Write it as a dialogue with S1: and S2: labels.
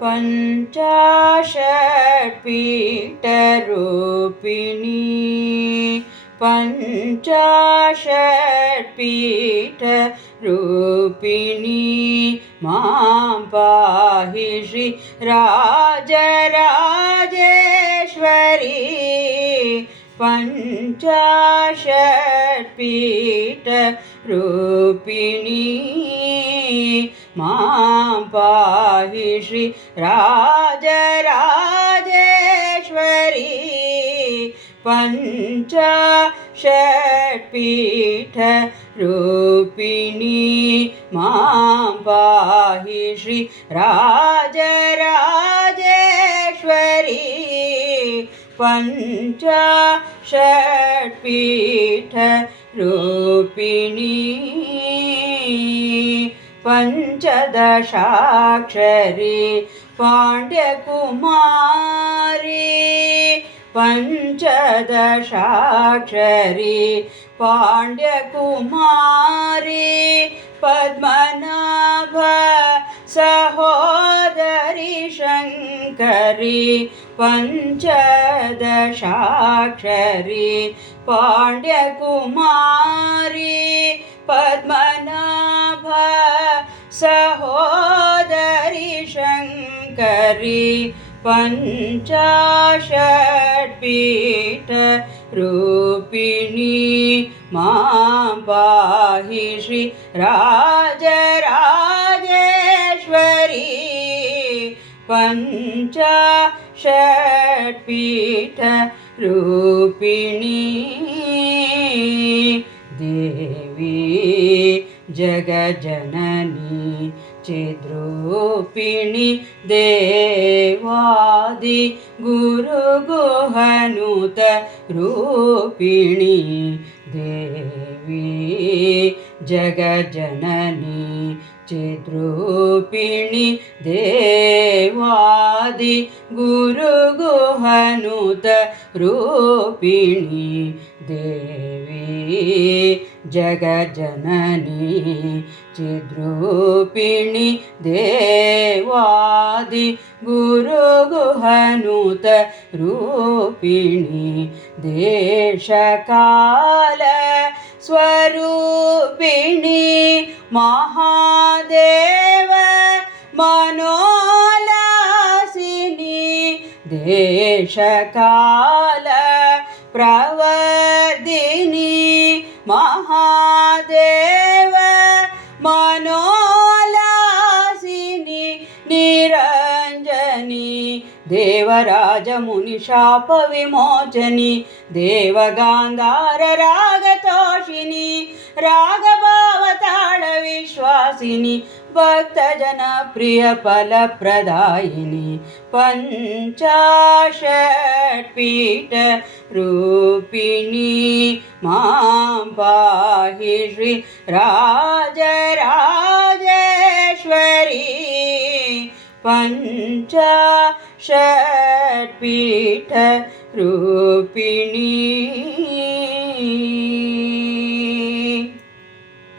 S1: पञ्चाषट्पीठरूपिणी पञ्चाषट्पीठरूपिणी मां पाहि श्री राजराजेश्वरी पञ्चाषट्पीठरूपिणी मां पाहि श्री राजराजेश्वरी पञ्चाषट्पीठरूपिणी मां पाहि श्री राजराजेश्वरी पञ्चाषट्पीठरूपिणी पञ्चदशाक्षरी पाण्ड्यकुमारी पञ्चदशाक्षरी पाण्ड्यकुमारी पद्मनाभ सहोदरि शङ्करी पञ्चदशाक्षरी पाण्ड्यकुमारी पद्मनाभ சகோதரி சங்கரி பஞ்சாஷட்பீட்ட ரூபிணி மாம் பாஹி ஸ்ரீ ராஜராஜேஸ்வரி பஞ்சாஷட்பீட்ட ரூபிணி. தேவி జగజనని చిద్రూపిణి దేవాది గురుగుహనుత రూపిణి దేవి జగజనని చిద్రూపిణి దేవాది గురుగుహనుత రూపిణి देवी जगजननी चिद्रूपिणि देवादि गुरुगुहनुत रूपिणी देशकाल स्वरूपिणी महादेव मनोलासिनी देशकाल மருதினி மகாதேவ மனோலாசினி நிரஞ்சனி దేవరాజ ముని శాప విమోచని దేవగాంధార రాగతోషిని मनोलासिनी निरञ्जनी देवराजमुनिशापविमोचनी देवगान्धाररागतोषिणी रागभावताडविश्वासिनी भक्तजनप्रियफलप्रदायिनी पञ्चाषट्पीठरूपिणी मां पाहि श्री राजराजेश्वरी पञ्चाषट्पीठरूपिणी